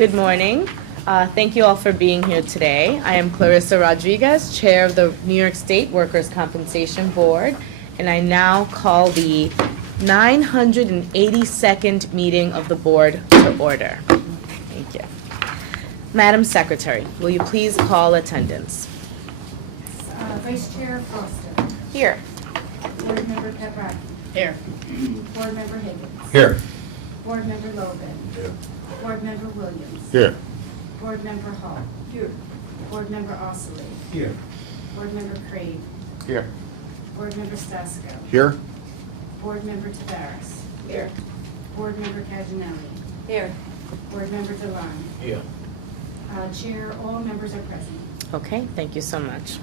Good morning. Thank you all for being here today. I am Clarissa Rodriguez, Chair of the New York State Workers' Compensation Board, and I now call the 982nd meeting of the Board to order. Thank you. Madam Secretary, will you please call attendance? Vice Chair Foster. Here. Board Member Paprocki. Here. Board Member Higgins. Here. Board Member Logan. Here. Board Member Williams. Here. Board Member Hall. Here. Board Member Ossoly. Here. Board Member Crave. Here. Board Member Stasko. Here. Board Member Tavares. Here. Board Member Caginelli. Here. Board Member Delon. Here. Chair, all members are present. Okay, thank you so much.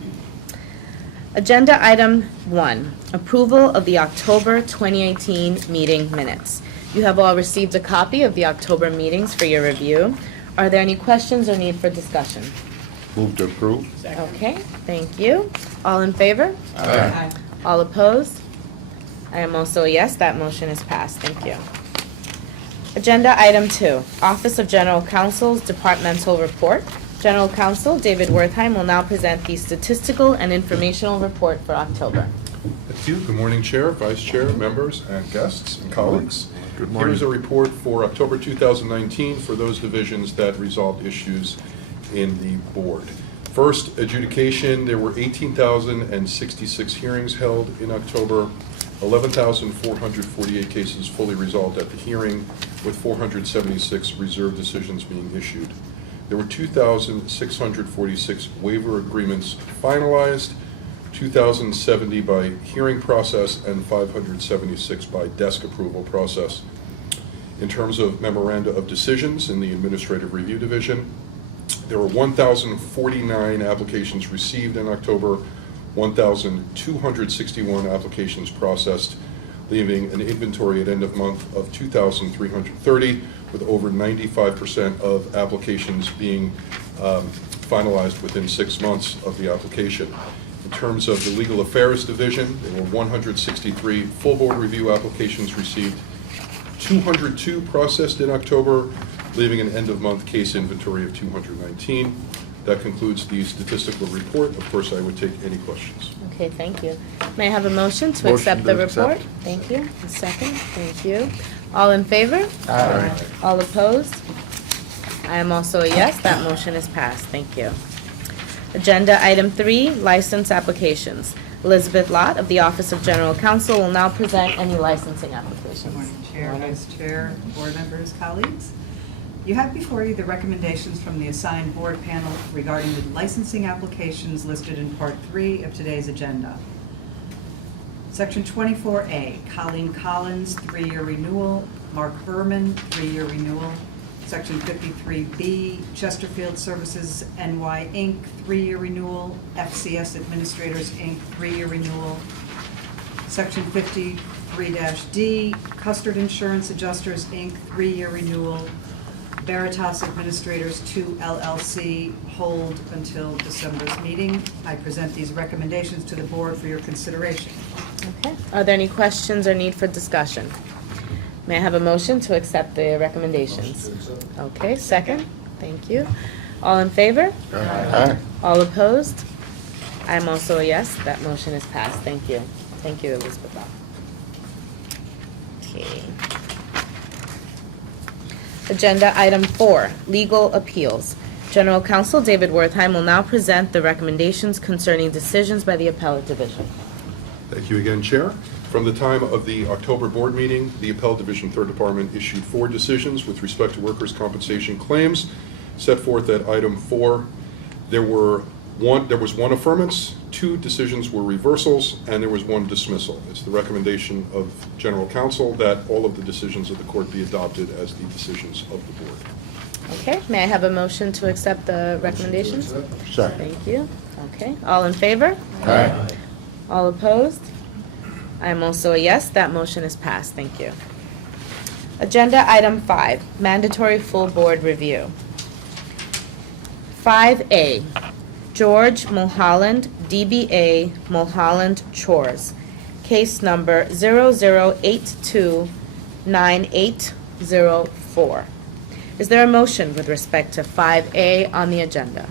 Agenda item 1, approval of the October 2018 meeting minutes. You have all received a copy of the October meetings for your review. Are there any questions or need for discussion? Move to approve. Okay, thank you. All in favor? Aye. All opposed? I am also a yes, that motion is passed. Thank you. Agenda item 2, Office of General Counsel's Departmental Report. General Counsel David Wertheim will now present the statistical and informational report for October. Thank you. Good morning, Chair, Vice Chair, members, and guests and colleagues. Good morning. Here's a report for October 2019 for those divisions that resolved issues in the board. First, adjudication, there were 18,066 hearings held in October, 11,448 cases fully resolved at the hearing, with 476 reserved decisions being issued. There were 2,646 waiver agreements finalized, 2,070 by hearing process, and 576 by desk approval process. In terms of memoranda of decisions in the Administrative Review Division, there were 1,049 applications received in October, 1,261 applications processed, leaving an inventory at end of month of 2,330, with over 95% of applications being finalized within 6 months of the application. In terms of the Legal Affairs Division, there were 163 full board review applications received, 202 processed in October, leaving an end-of-month case inventory of 219. That concludes the statistical report. Of course, I would take any questions. Okay, thank you. May I have a motion to Motion accept the to report? accept. Thank you. A second. Thank you. All in favor? Aye. All opposed? I am also a yes, that motion is passed. Thank you. Agenda item 3, license applications. Elizabeth Lott of the Office of General Counsel will now present any licensing applications. Good morning, Chair, Vice Chair, board members, colleagues. You have before you the recommendations from the assigned board panel regarding the licensing applications listed in Part 3 of today's agenda. Section 24A, Colleen Collins, 3-year renewal. Mark Berman, 3-year renewal. Section 53B, Chesterfield Services NY Inc., 3-year renewal. FCS Administrators Inc., 3-year renewal. Section 53-D, Custard Insurance Adjusters Inc., 3-year renewal. Veritas Administrators 2 LLC, hold until December's meeting. I present these recommendations to the board for your consideration. Okay. Are there any questions or need for discussion? May I have a motion to accept the recommendations? Okay, second. Thank you. All in favor? Aye. All opposed? I'm also a yes, that motion is passed. Thank you. Thank you, Elizabeth. Okay. Agenda item 4, legal appeals. General Counsel David Wertheim will now present the recommendations concerning decisions by the Appellate Division. Thank you again, Chair. From the time of the October board meeting, the Appellate Division 3rd Department issued 4 decisions with respect to workers' compensation claims. Set forth at item 4, there was one affirmance, 2 decisions were reversals, and there was 1 dismissal. It's the recommendation of General Counsel that all of the decisions of the court be adopted as the decisions of the board. Okay, may I have a motion to accept the recommendations? Second. Thank you. Okay, all in favor? Aye. All opposed? I am also a yes, that motion is passed. Thank you. Agenda item 5, mandatory full board review. 5A, George Mulholland, DBA Mulholland Chores, case number 00829804. Is there a motion with respect to 5A on the agenda?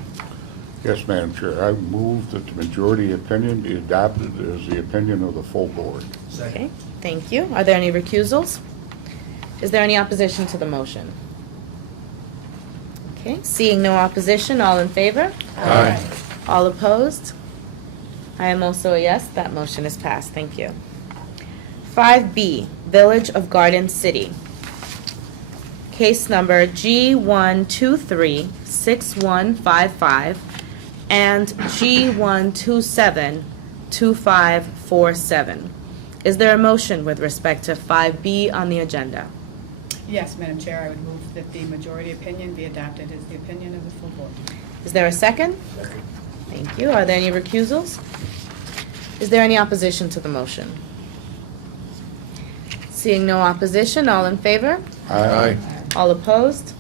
Yes, Madam Chair. I move that the majority opinion be adopted as the opinion of the full board. Okay, thank you. Are there any recusals? Is there any opposition to the motion? Okay, seeing no opposition, all in favor? Aye. All opposed? I am also a yes, that motion is passed, thank you. 5B, Village of Garden City. Case number G1236155 and G1272547. Is there a motion with respect to 5B on the agenda? Yes, Madam Chair, I would move that the majority opinion be adopted as the opinion of the full board. Is there a second? Second. Thank you. Are there any recusals? Is there any opposition to the motion? Seeing no opposition, all in favor? Aye. All opposed?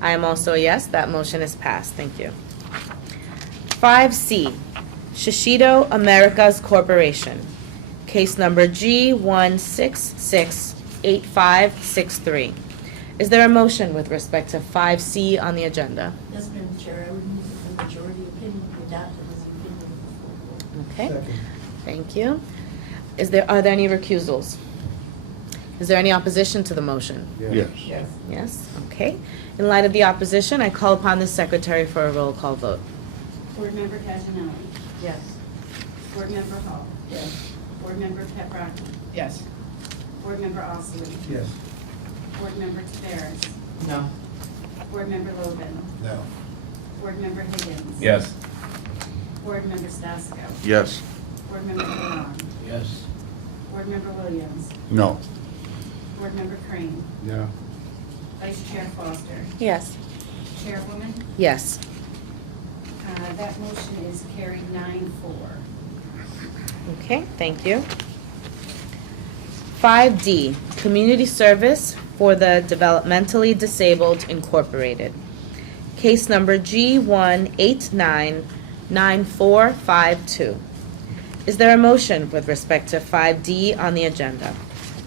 I am also a yes, that motion is passed. Thank you. 5C, Shishido Americas Corporation. Case number G1668563. Is there a motion with respect to 5C on the agenda? Yes, Madam Chair, I would move that the majority opinion be adopted as the opinion of the full board. Okay. Thank you. Are there any recusals? Is there any opposition to the motion? Yes. Yes, okay. In light of the opposition, I call upon the secretary for a roll call vote. Board Member Casanelli. Yes. Board Member Hall. Yes. Board Member Petracco. Yes. Board Member Ossory. Yes. Board Member Taveras. No. Board Member Logan. No. Board Member Higgins. Yes. Board Member Stasko. Yes. Board Member DeLon. Yes. Board Member Williams. No. Board Member Crane. Yeah. Vice Chair Foster. Yes. Chairwoman, Yes. that motion is carried 9-4. Okay, thank you. 5D, Community Service for the Developmentally Disabled Incorporated. Case number G1899452. Is there a motion with respect to 5D on the agenda?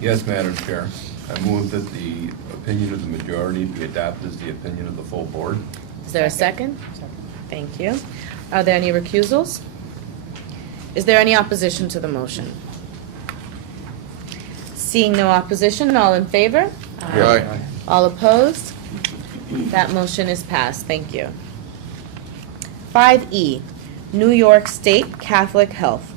Yes, Madam Chair. I move that the opinion of the majority be adopted as the opinion of the full board. Is there a second? Second. Thank you. Are there any recusals? Is there any opposition to the motion? Seeing no opposition, all in favor? Aye. All opposed? That motion is passed. Thank you. 5E, New York State Catholic Health.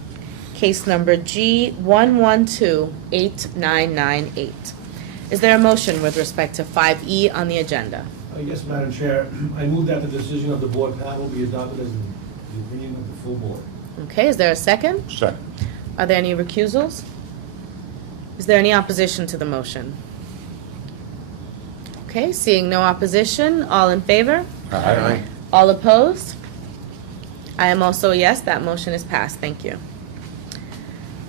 Case number G1128998. Is there a motion with respect to 5E on the agenda? Yes, Madam Chair, I move that the decision of the board panel be adopted as the opinion of the full board. Okay, is there a second? Second. Are there any recusals? Is there any opposition to the motion? Okay, seeing no opposition, all in favor? Aye. All opposed? I am also a yes, that motion is passed. Thank you.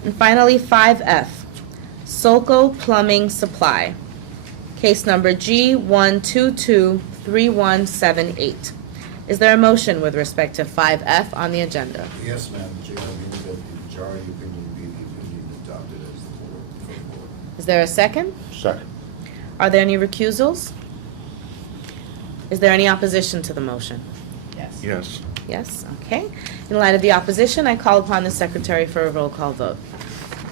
And finally, 5F, Solco Plumbing Supply. Case number G1223178. Is there a motion with respect to 5F on the agenda? Yes, Madam Chair, I move that the majority opinion be the opinion adopted as the full board. Is there a second? Second. Are there any recusals? Is there any opposition to the motion? Yes. Yes. Yes, okay. In light of the opposition, I call upon the secretary for a roll call vote.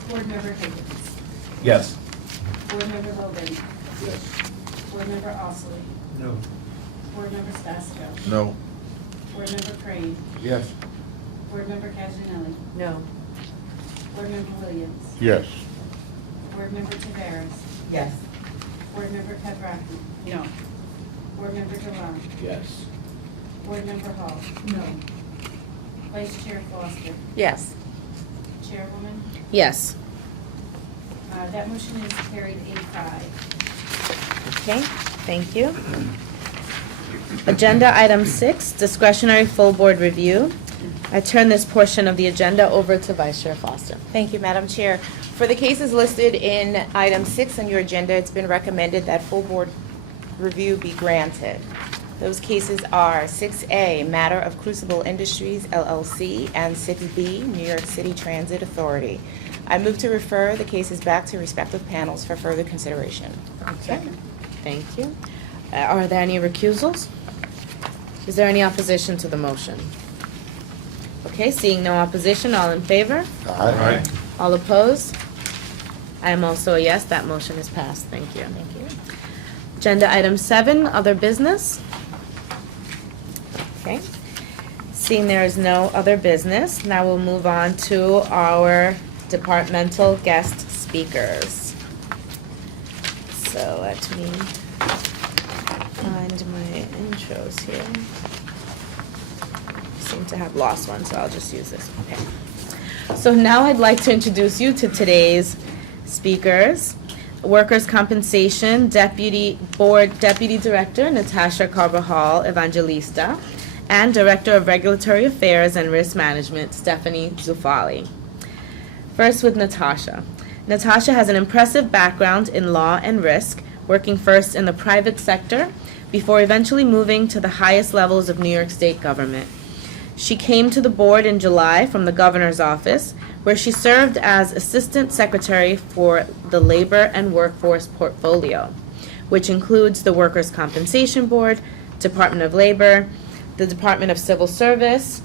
Board Member Higgins. Yes. Board Member Logan. Yes. Board Member Ossory. No. Board Member Stasko. No. Board Member Crane. Yes. Board Member Casanelli. No. Board Member Williams. Yes. Board Member Taveras. Yes. Board Member Petracco. No. Board Member DeLon. Yes. Board Member Hall. No. Vice Chair Foster. Yes. Chairwoman, Yes. that motion is carried 8-5. Okay, thank you. Agenda item 6, discretionary full board review. I turn this portion of the agenda over to Vice Chair Foster. Thank you, Madam Chair. For the cases listed in item 6 on your agenda, it's been recommended that full board review be granted. Those cases are 6A, matter of Crucible Industries LLC, and 6B, New York City Transit Authority. I move to refer the cases back to respective panels for further consideration. Okay, thank you. Are there any recusals? Is there any opposition to the motion? Okay, seeing no opposition, all in favor? Aye. All opposed? I am also a yes, that motion is passed. Thank you. Thank you. Agenda item 7, other business. Okay. Seeing there is no other business, now we'll move on to our departmental guest speakers. So let me find my intros here. Seem to have lost one, so I'll just use this. Okay. So now I'd like to introduce you to today's speakers. Workers' Compensation Deputy Director Natasha Carbajal Evangelista and Director of Regulatory Affairs and Risk Management Stephanie Zufali. First with Natasha. Natasha has an impressive background in law and risk, working first in the private sector before eventually moving to the highest levels of New York State government. She came to the board in July from the governor's office, where she served as Assistant Secretary for the Labor and Workforce Portfolio, which includes the Workers' Compensation Board, Department of Labor, the Department of Civil Service,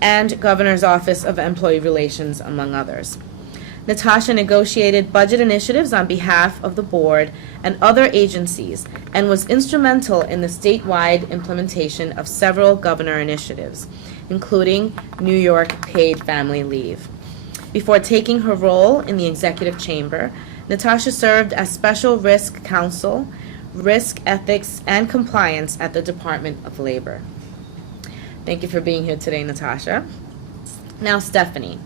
and Governor's Office of Employee Relations, among others. Natasha negotiated budget initiatives on behalf of the board and other agencies and was instrumental in the statewide implementation of several governor initiatives, including New York paid family leave. Before taking her role in the executive chamber, Natasha served as Special Risk Counsel, Risk Ethics and Compliance at the Department of Labor. Thank you for being here today, Natasha. Now, Stephanie.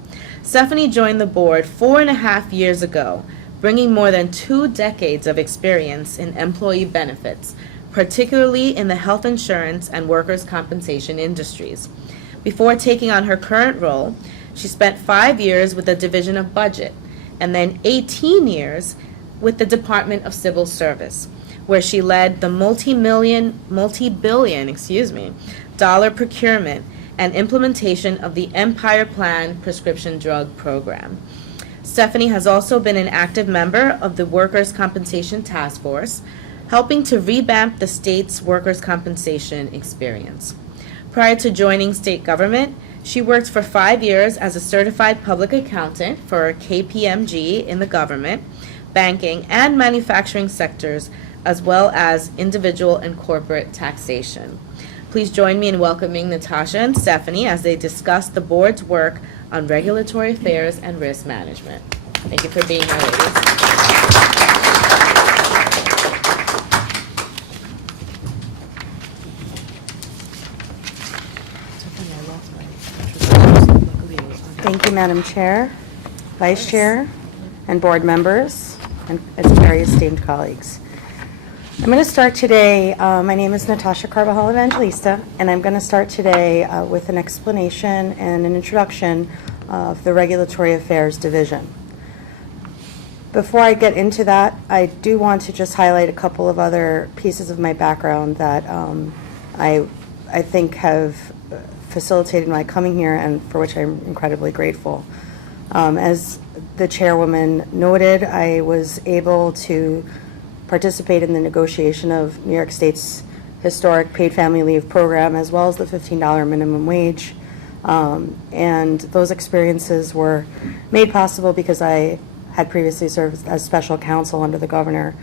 Stephanie joined the board 4.5 years ago, bringing more than 2 decades of experience in employee benefits, particularly in the health insurance and workers' compensation industries. Before taking on her current role, she spent 5 years with the Division of Budget and then 18 years with the Department of Civil Service, where she led the multi-billion dollar procurement and implementation of the Empire Plan prescription drug program. Stephanie has also been an active member of the Workers' Compensation Task Force, helping to revamp the state's workers' compensation experience. Prior to joining state government, she worked for 5 years as a certified public accountant for KPMG in the government, banking, and manufacturing sectors, as well as individual and corporate taxation. Please join me in welcoming Natasha and Stephanie as they discuss the board's work on regulatory affairs and risk management. Thank you for being here, ladies. Thank you, Madam Chair, Vice Chair, and board members, and very esteemed colleagues. I'm going to start today, my name is Natasha Carbajal Evangelista, and I'm going to start today with an explanation and an introduction of the Regulatory Affairs Division. Before I get into that, I do want to just highlight a couple of other pieces of my background that I think have facilitated my coming here and for which I'm incredibly grateful. As the chairwoman noted, I was able to participate in the negotiation of New York State's historic paid family leave program, as well as the $15 minimum wage. And those experiences were made possible because I had previously served as special counsel under the governor.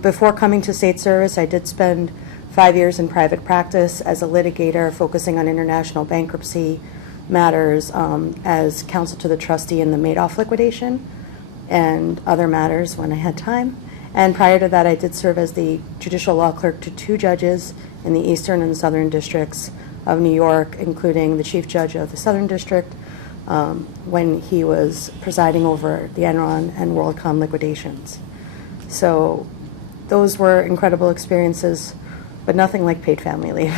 Before coming to state service, I did spend 5 years in private practice as a litigator, focusing on international bankruptcy matters, as counsel to the trustee in the Madoff liquidation and other matters when I had time. And prior to that, I did serve as the judicial law clerk to 2 judges in the Eastern and Southern Districts of New York, including the Chief Judge of the Southern District when he was presiding over the Enron and WorldCom liquidations. So those were incredible experiences, but nothing like paid family leave.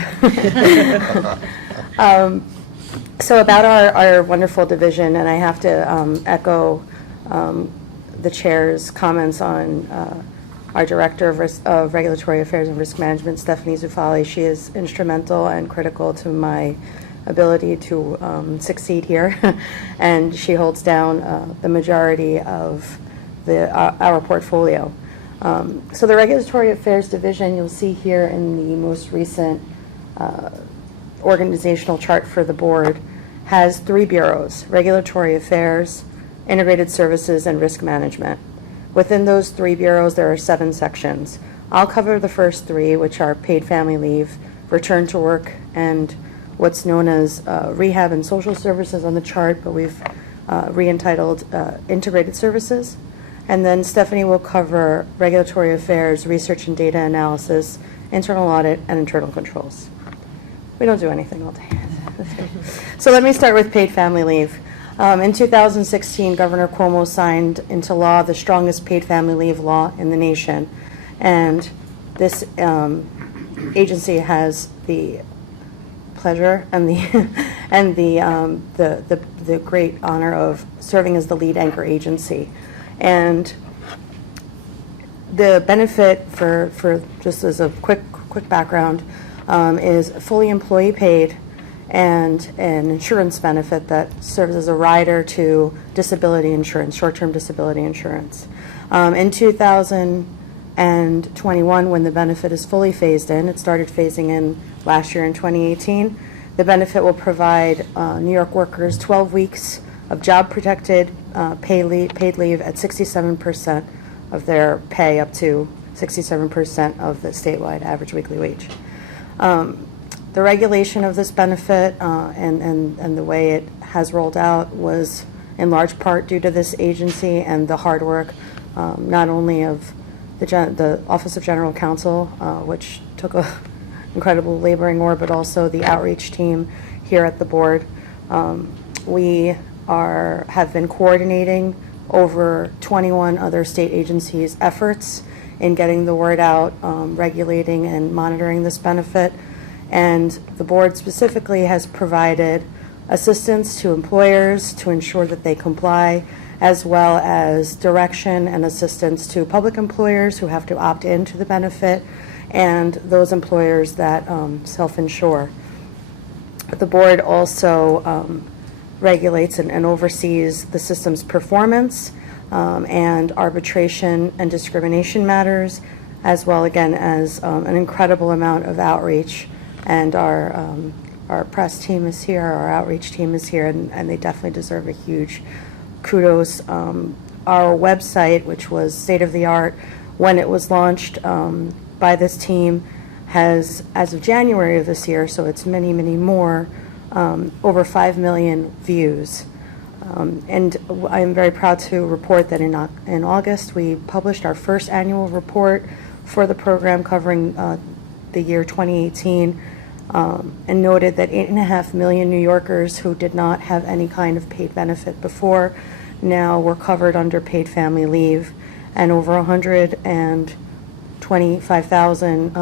So about our wonderful division, and I have to echo the chair's comments on our Director of Regulatory Affairs and Risk Management, Stephanie Zufali. She is instrumental and critical to my ability to succeed here, and she holds down the majority of our portfolio. So the Regulatory Affairs Division, you'll see here in the most recent organizational chart for the board, has 3 bureaus: Regulatory Affairs, Integrated Services, and Risk Management. Within those 3 bureaus, there are 7 sections. I'll cover the first 3, which are paid family leave, return to work, and what's known as rehab and social services on the chart, but we've re-entitled Integrated Services. And then Stephanie will cover Regulatory Affairs, Research and Data Analysis, Internal Audit, and Internal Controls. We don't do anything all day. So let me start with paid family leave. In 2016, Governor Cuomo signed into law the strongest paid family leave law in the nation. And this agency has the pleasure and the great honor of serving as the lead anchor agency. And the benefit for just as a quick background is fully employee paid and an insurance benefit that serves as a rider to disability insurance, short-term disability insurance. In 2021, when the benefit is fully phased in, it started phasing in last year in 2018, the benefit will provide New York workers 12 weeks of job-protected paid leave at 67% of their pay, up to 67% of the statewide average weekly wage. The regulation of this benefit and the way it has rolled out was in large part due to this agency and the hard work not only of the Office of General Counsel, which took a incredible laboring oar, but also the outreach team here at the board. We have been coordinating over 21 other state agencies' efforts in getting the word out, regulating and monitoring this benefit. And the board specifically has provided assistance to employers to ensure that they comply, as well as direction and assistance to public employers who have to opt into the benefit and those employers that self-insure. The board also regulates and oversees the system's performance and arbitration and discrimination matters, as well, again, as an incredible amount of outreach. And our press team is here, our outreach team is here, and they definitely deserve a huge kudos. Our website, which was state-of-the-art when it was launched by this team, has, as of January of this year, so it's many, many more, over 5 million views. And I'm very proud to report that in August we published our first annual report for the program covering the year 2018, and noted that 8.5 million New Yorkers who did not have any kind of paid benefit before now were covered under paid family leave, and over 125,000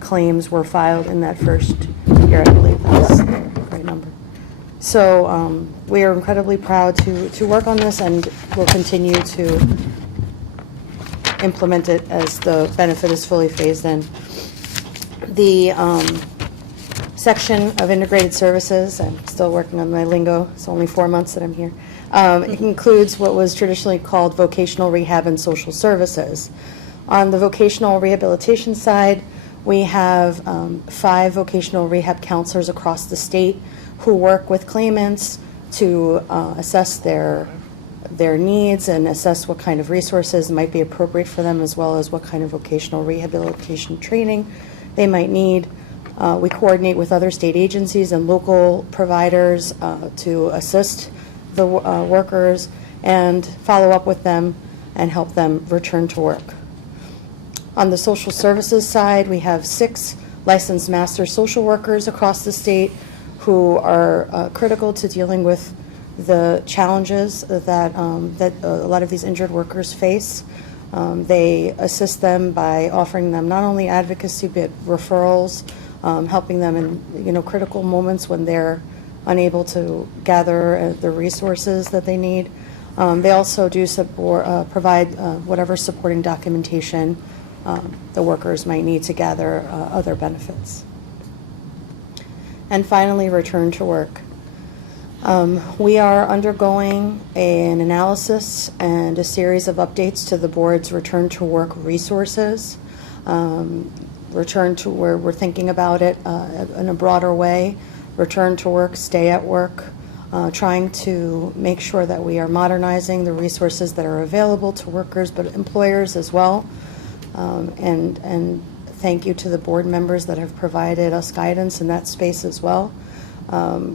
claims were filed in that first year. I believe that's a great number. So we are incredibly proud to work on this, and will continue to implement it as the benefit is fully phased in. The section of integrated services, I'm still working on my lingo, it's only 4 months that I'm here. It includes what was traditionally called vocational rehab and social services. On the vocational rehabilitation side, we have 5 vocational rehab counselors across the state who work with claimants to assess their needs and assess what kind of resources might be appropriate for them, as well as what kind of vocational rehabilitation training they might need. We coordinate with other state agencies and local providers to assist the workers and follow up with them and help them return to work. On the social services side, we have 6 licensed master social workers across the state who are critical to dealing with the challenges that a lot of these injured workers face. They assist them by offering them not only advocacy but referrals, helping them in critical moments when they're unable to gather the resources that they need. They also do provide whatever supporting documentation the workers might need to gather other benefits. And finally, return to work. We are undergoing an analysis and a series of updates to the board's return to work resources. Return to where we're thinking about it in a broader way. Return to work, stay at work, trying to make sure that we are modernizing the resources that are available to workers, but employers as well. And thank you to the board members that have provided us guidance in that space as well.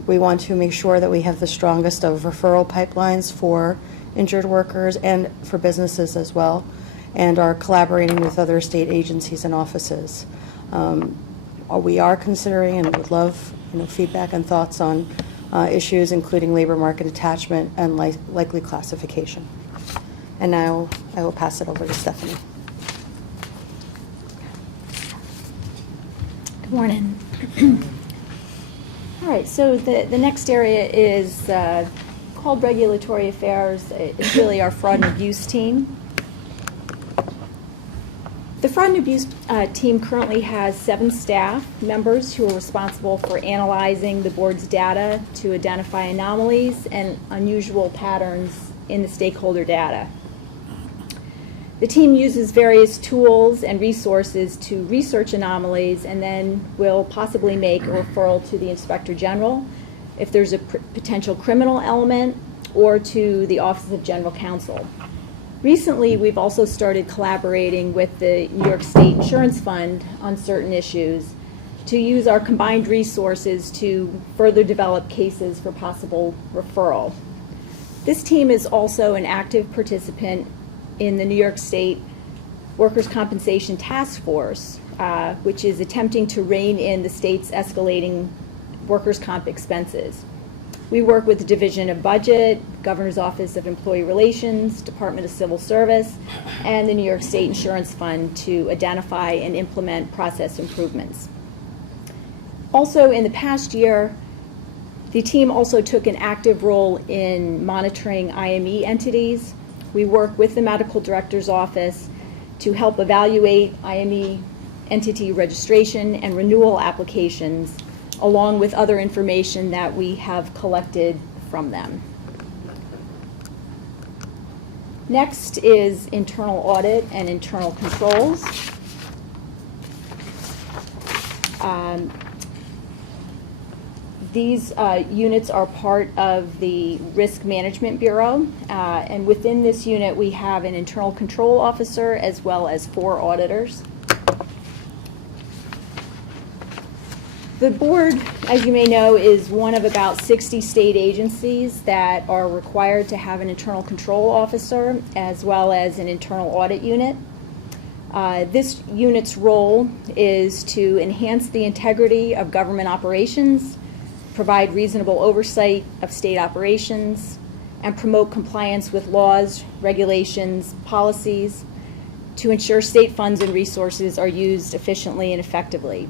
We want to make sure that we have the strongest of referral pipelines for injured workers and for businesses as well, and are collaborating with other state agencies and offices. We are considering and would love feedback and thoughts on issues including labor market attachment and likely classification. And now I will pass it over to Stephanie. Good morning. All right, so the next area is called Regulatory Affairs. It's really our fraud and abuse team. The fraud and abuse team currently has 7 staff members who are responsible for analyzing the board's data to identify anomalies and unusual patterns in the stakeholder data. The team uses various tools and resources to research anomalies and then will possibly make a referral to the Inspector General if there's a potential criminal element, or to the Office of General Counsel. Recently, we've also started collaborating with the New York State Insurance Fund on certain issues to use our combined resources to further develop cases for possible referral. This team is also an active participant in the New York State Workers' Compensation Task Force, which is attempting to rein in the state's escalating workers' comp expenses. We work with the Division of Budget, Governor's Office of Employee Relations, Department of Civil Service, and the New York State Insurance Fund to identify and implement process improvements. Also, in the past year, the team also took an active role in monitoring IME entities. We work with the Medical Director's Office to help evaluate IME entity registration and renewal applications, along with other information that we have collected from them. Next is internal audit and internal controls. These units are part of the Risk Management Bureau, and within this unit we have an internal control officer as well as 4 auditors. The board, as you may know, is one of about 60 state agencies that are required to have an internal control officer as well as an internal audit unit. This unit's role is to enhance the integrity of government operations, provide reasonable oversight of state operations, and promote compliance with laws, regulations, policies to ensure state funds and resources are used efficiently and effectively.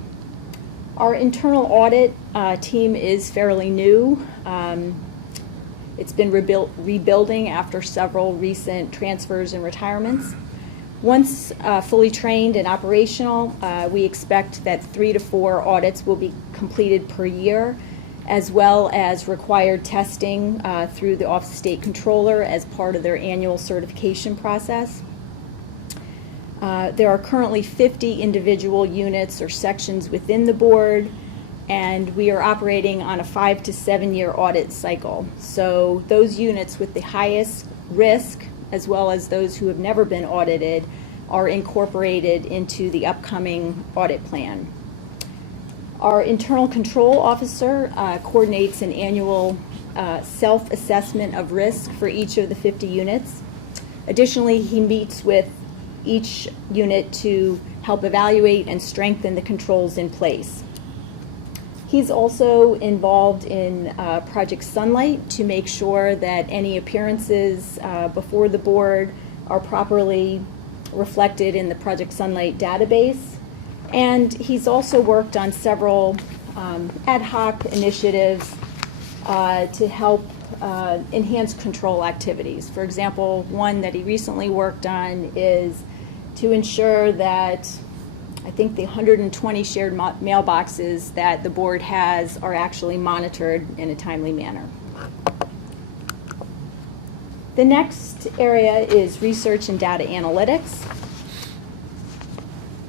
Our internal audit team is fairly new. It's been rebuilding after several recent transfers and retirements. Once fully trained and operational, we expect that 3 to 4 audits will be completed per year, as well as required testing through the Office of State Controller as part of their annual certification process. There are currently 50 individual units or sections within the board, and we are operating on a 5 to 7 year audit cycle. So those units with the highest risk, as well as those who have never been audited, are incorporated into the upcoming audit plan. Our internal control officer coordinates an annual self-assessment of risk for each of the 50 units. Additionally, he meets with each unit to help evaluate and strengthen the controls in place. He's also involved in Project Sunlight to make sure that any appearances before the board are properly reflected in the Project Sunlight database. And he's also worked on several ad hoc initiatives to help enhance control activities. For example, one that he recently worked on is to ensure that I think the 120 shared mailboxes that the board has are actually monitored in a timely manner. The next area is research and data analytics.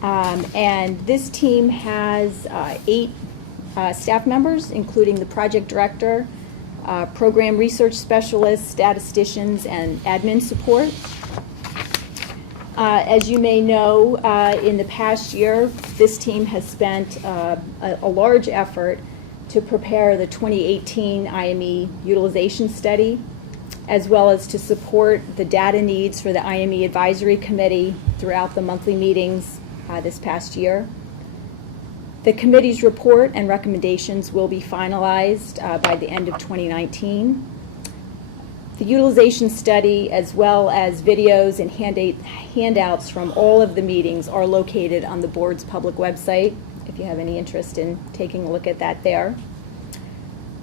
And this team has 8 staff members, including the project director, program research specialists, statisticians, and admin support. As you may know, in the past year, this team has spent a large effort to prepare the 2018 IME utilization study, as well as to support the data needs for the IME Advisory Committee throughout the monthly meetings this past year. The committee's report and recommendations will be finalized by the end of 2019. The utilization study, as well as videos and handouts from all of the meetings, are located on the board's public website, if you have any interest in taking a look at that there.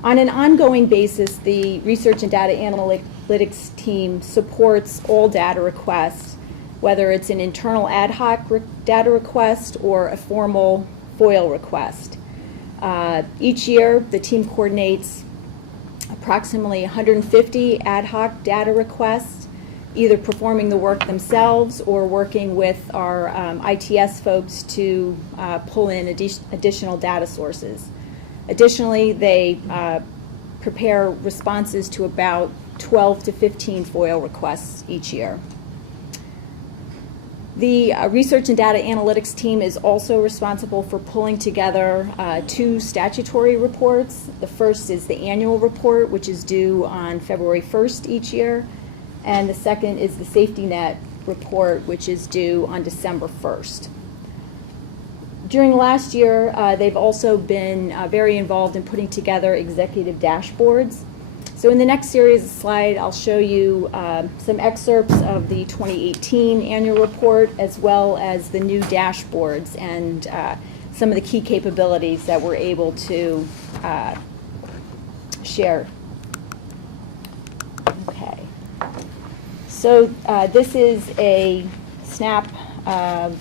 On an ongoing basis, the research and data analytics team supports all data requests, whether it's an internal ad hoc data request or a formal FOIL request. Each year, the team coordinates approximately 150 ad hoc data requests, either performing the work themselves or working with our ITS folks to pull in additional data sources. Additionally, they prepare responses to about 12 to 15 FOIL requests each year. The research and data analytics team is also responsible for pulling together 2 statutory reports. The first is the annual report, which is due on February 1st each year, and the second is the safety net report, which is due on December 1st. During last year, they've also been very involved in putting together executive dashboards. So in the next series of slides, I'll show you some excerpts of the 2018 annual report, as well as the new dashboards and some of the key capabilities that we're able to share. Okay. So this is a snap of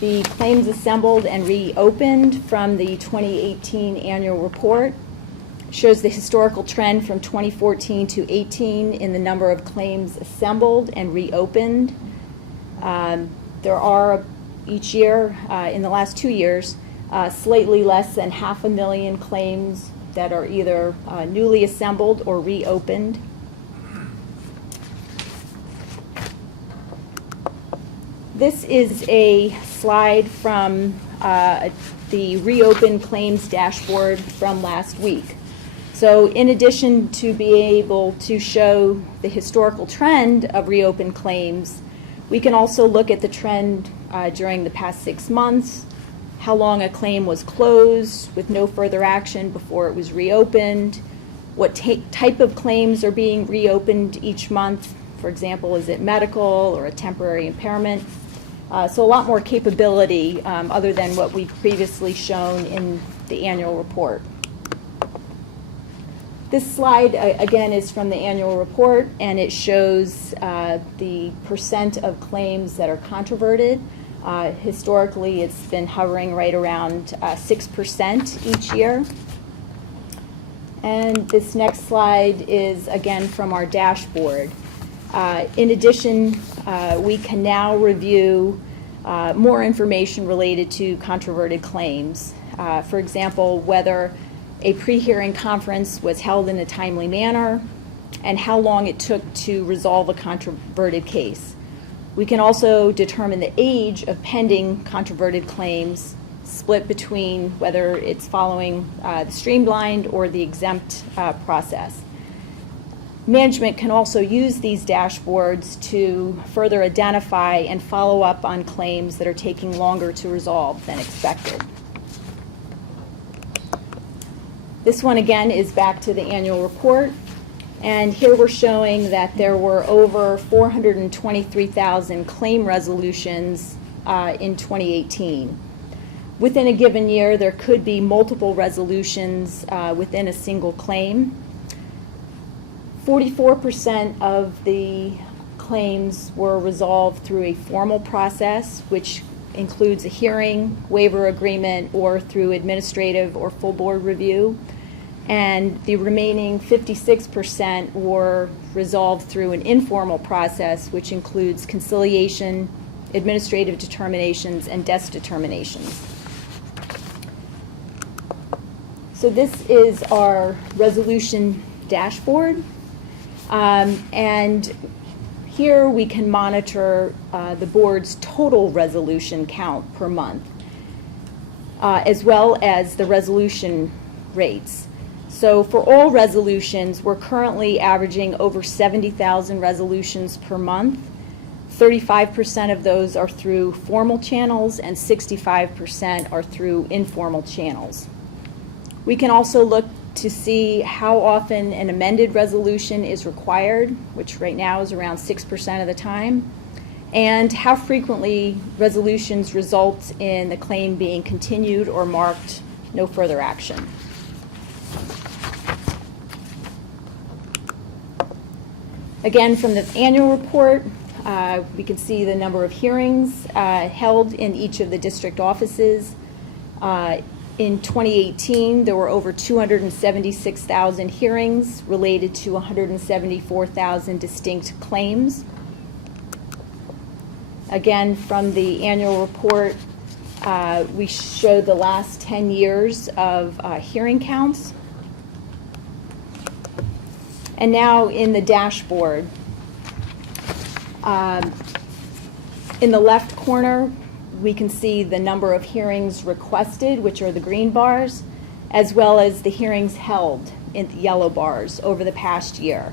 the claims assembled and reopened from the 2018 annual report. Shows the historical trend from 2014 to 18 in the number of claims assembled and reopened. There are each year, in the last 2 years, slightly less than 500,000 claims that are either newly assembled or reopened. This is a slide from the reopened claims dashboard from last week. So in addition to being able to show the historical trend of reopened claims, we can also look at the trend during the past 6 months, how long a claim was closed with no further action before it was reopened, what type of claims are being reopened each month. For example, is it medical or a temporary impairment? So a lot more capability other than what we've previously shown in the annual report. This slide, again, is from the annual report, and it shows the percent of claims that are controverted. Historically, it's been hovering right around 6% each year. And this next slide is, again, from our dashboard. In addition, we can now review more information related to controverted claims. For example, whether a pre-hearing conference was held in a timely manner, and how long it took to resolve a controverted case. We can also determine the age of pending controverted claims, split between whether it's following the streamlined or the exempt process. Management can also use these dashboards to further identify and follow up on claims that are taking longer to resolve than expected. This one, again, is back to the annual report. And here we're showing that there were over 423,000 claim resolutions in 2018. Within a given year, there could be multiple resolutions within a single claim. 44% of the claims were resolved through a formal process, which includes a hearing, waiver agreement, or through administrative or full board review. and the remaining 56% were resolved through an informal process, which includes conciliation, administrative determinations, and desk determinations. So this is our resolution dashboard, and here we can monitor the board's total resolution count per month, as well as the resolution rates. So for all resolutions, we're currently averaging over 70,000 resolutions per month. 35% of those are through formal channels and 65% are through informal channels. We can also look to see how often an amended resolution is required, which right now is around 6% of the time, and how frequently resolutions result in the claim being continued or marked no further action. Again, from the annual report, we can see the number of hearings held in each of the district offices. In 2018, there were over 276,000 hearings related to 174,000 distinct claims. Again, from the annual report, we show the last 10 years of hearing counts. And now in the dashboard, in the left corner, we can see the number of hearings requested, which are the green bars, as well as the hearings held in the yellow bars over the past year.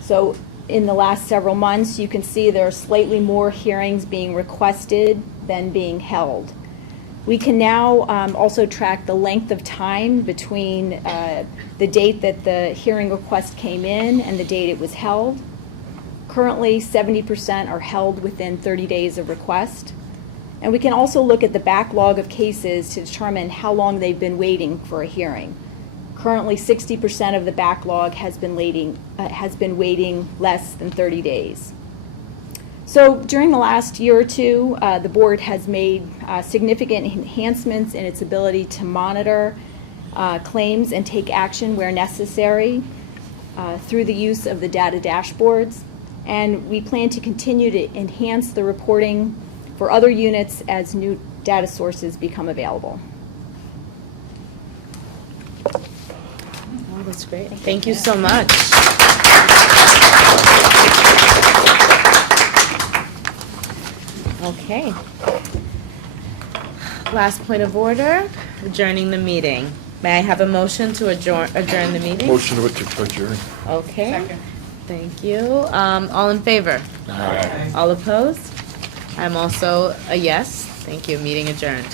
So in the last several months, you can see there are slightly more hearings being requested than being held. We can now also track the length of time between the date that the hearing request came in and the date it was held. Currently, 70% are held within 30 days of request. And we can also look at the backlog of cases to determine how long they've been waiting for a hearing. Currently, 60% of the backlog has been waiting less than 30 days. So during the last year or two, the board has made significant enhancements in its ability to monitor claims and take action where necessary through the use of the data dashboards. And we plan to continue to enhance the reporting for other units as new data sources become available. Oh, that's great. Thank you so much. Okay. Last point of order, adjourning the meeting. May I have a motion to adjourn the meeting? Motion to adjourn. Okay. Second. Thank you. All in favor? Aye. All opposed? I'm also a yes. Thank you. Meeting adjourned.